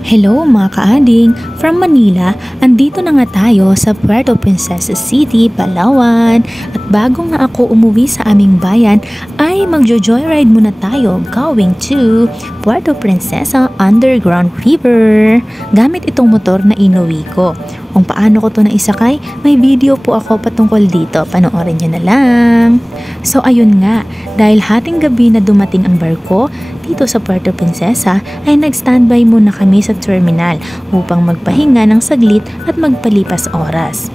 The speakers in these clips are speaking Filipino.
Hello mga kaading! From Manila, andito na nga tayo sa Puerto Princesa City, Palawan. At bago nga ako umuwi sa aming bayan, ay magjo-joyride muna tayo going to Puerto Princesa Underground River. Gamit itong motor na inuwi ko. Kung paano ko to naisakay, may video po ako patungkol dito. Panoorin nyo na lang. So ayun nga, dahil hating gabi na dumating ang barko dito sa Puerto Princesa, ay nag-standby muna kami sa terminal upang magpahinga ng saglit at magpalipas oras.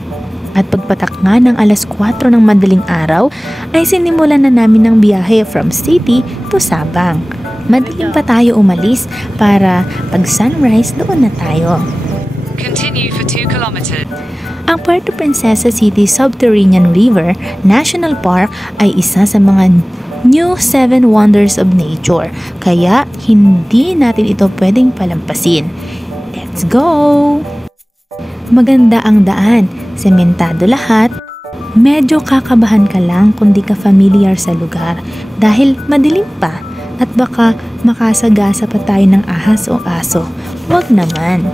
At pagpatak nga ng alas 4 ng madaling araw, ay sinimulan na namin ang biyahe from city to Sabang. Madaling pa tayo umalis para pag sunrise doon na tayo. Continue for 2 kilometers. Ang Puerto Princesa City Subterranean River National Park ay isa sa mga New 7 Wonders of Nature, kaya hindi natin ito pwedeng palampasin. Let's go! Maganda ang daan, sementado lahat. Medyo kakabahan ka lang kung di ka familiar sa lugar dahil madilim pa at baka makasagasa pa tayo ng ahas o aso. Huwag naman.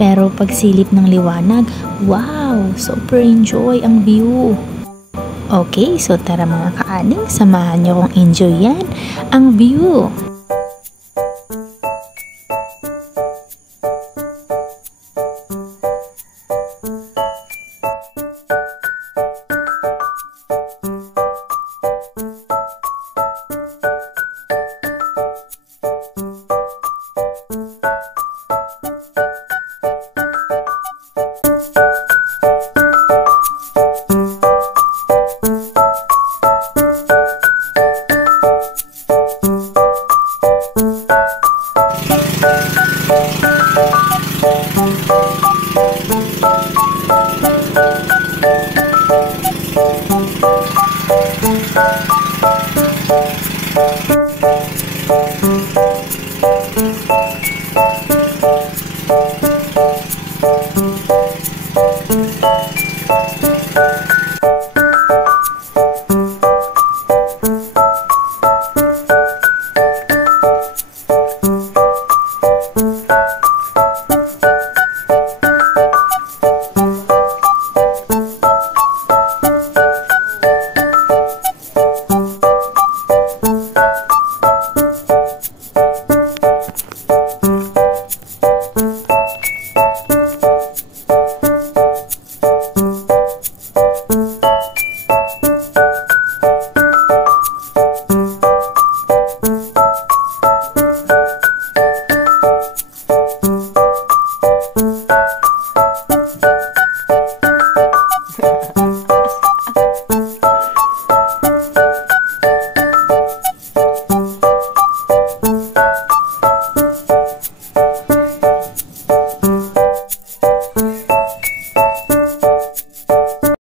Pero pagsilip ng liwanag, wow! Super enjoy ang view! Okay, so tara mga kaading, samahan niyo kong enjoy yan ang view!